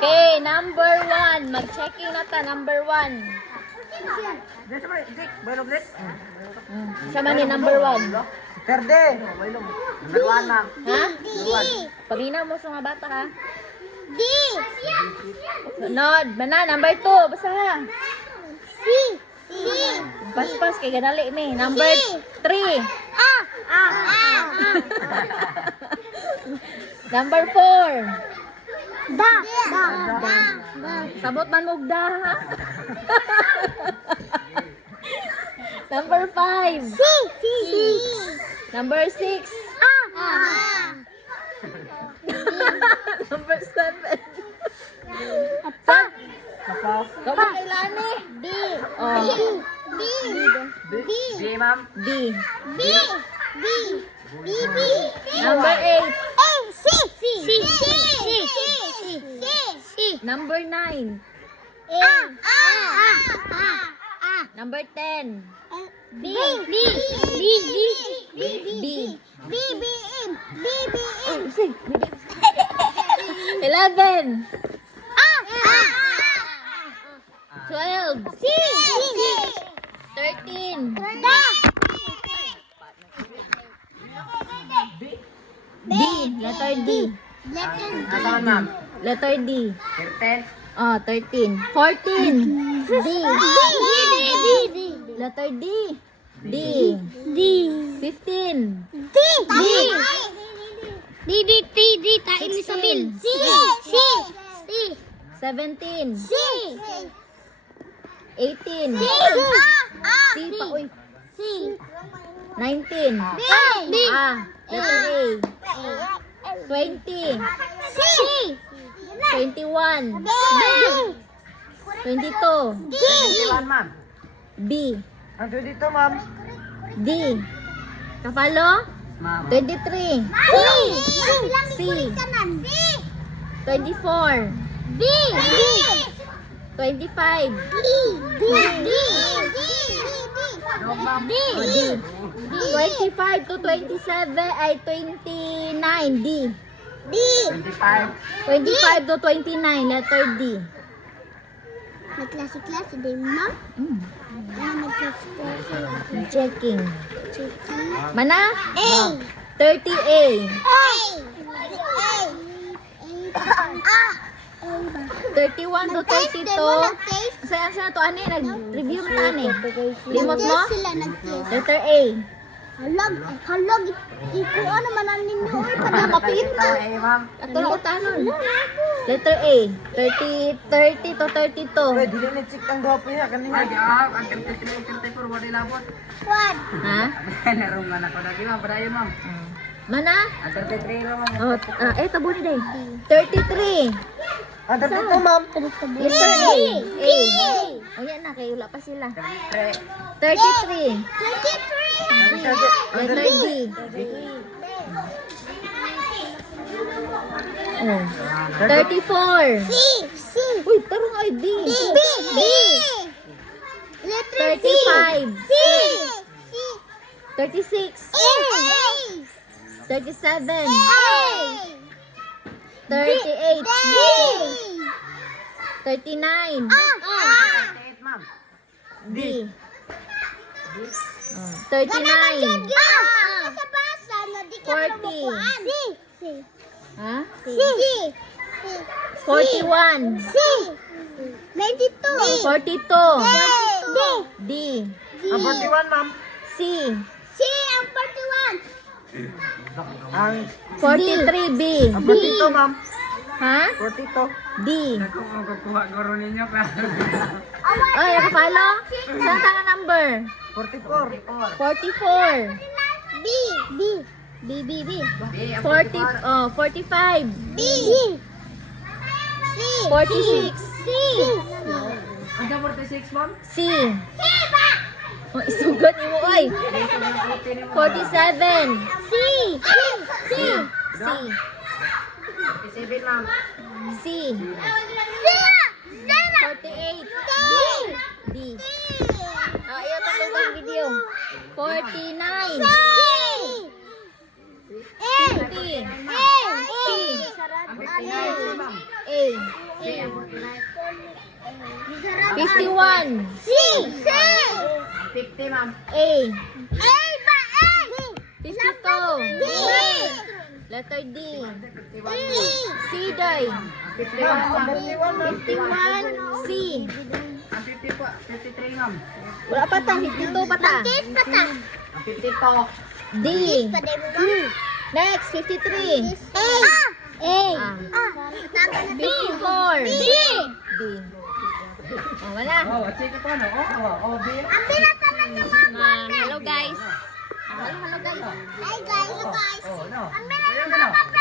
Okay, number 1. Mag-checking na ta, number 1. Sama ni number 1. Perde. Number 1 na. Ha? Paginaw mo sa mga bata ha. D. Sunod. Mana, number 2. Basta ha. C. C. Pas-pas kay ganali mi. Number 3. Number 4. Da. Sabot man mugda ha. Number 5. C. C. Number 6. Number 7. Kamu kailan eh? B. Oh. B. B. B, ma'am. D. B. B. B. B. Number 8. A. C. C. C. C. C. Number 9. A. Number 10. B. B. B. B. B. B. B. B. B. B. 11. 12. C. C. 13. Da. D. Letter D. Nasaan, ma'am? Letter D. 13. Oh, 13. 14. D. D. Letter D. D. D. 15. D. D. D. D. D. D. Tain ni Sabil. C. C. C. 17. C. 18. C. C pa, uy. C. 19. B. Ah, letter A. 20. C. 21. B. 22. D. 21, ma'am. B. Ano dito, ma'am? D. Kapalo? Ma'am. 23. C. 24. B. 25. D. D. O, D. 25 to 27 ay 29. D. D. 25. 25 to 29. Letter D. Nagklase-klase din mo? Nagklase-klase. Checking. Chiki. Mana? A. 30A. A. 31 to 32. Saan to ani? Nag-review mo ani? Limot mo? Sila nag-test. Letter A. Halag. Iko ano man ang ninyo. Oy, Kapit na. Eh, ma'am. Ato na utanon. Letter A. 30 to 32. Uy, dili ni check ang gwapo niya kanina. Ang kantay por wala labot. One. Ha? Laro nga na ko dati, ma'am. Padayon, ma'am. Mana? Ang 33 ro, ma'am. Oh, tabo ni day. 33. Ang 32, ma'am. Letter A. A. O yan na, kayo wala pa sila. 33. 33. Letter D. Oh. 34. C. C. Uy, tarong ay D. B. B. Letter C. 35. C. 36. A. 37. A. 38. D. 39. 38, ma'am. D. 39. Basa-basa na di ka 40. makuhaan. C. Ha? C. 41. C. 92. 42. D. D. Ang 41, ma'am. C. C ang 41. Ang 43. B. 42, ma'am. Ha? 42. D. Ako ang kukuha garo ninyo ka. Ay, nakapalo? Saan ka na number? 44. 44. B. B. B. B. B. 45. B. C. 46. C. Ang 46, ma'am. C. Oh, isugot mo, oy. 47. C. C. C. 47, ma'am. C. 48. D. Ah, iyo tulog ang video. 49. 50. C. Ang 59, ma'am. A. 51. C. 50, ma'am. A. A ba? A. 52. D. Letter D. E. C, Day. 51, 51. C. Ang 50 po, 53, ma'am. Wala pa ta. 52 pa ta. Kiss pa ta. Ang 52. D. Paday mo ba? Next, 53. A. A. Ah. 54. B. D. Oh, wala. Oh, check ito ano? Oh, B. Ang pinatanan niyo mga Hello guys. Hello guys. Hey guys, guys. Oh, no. Ang pinatanan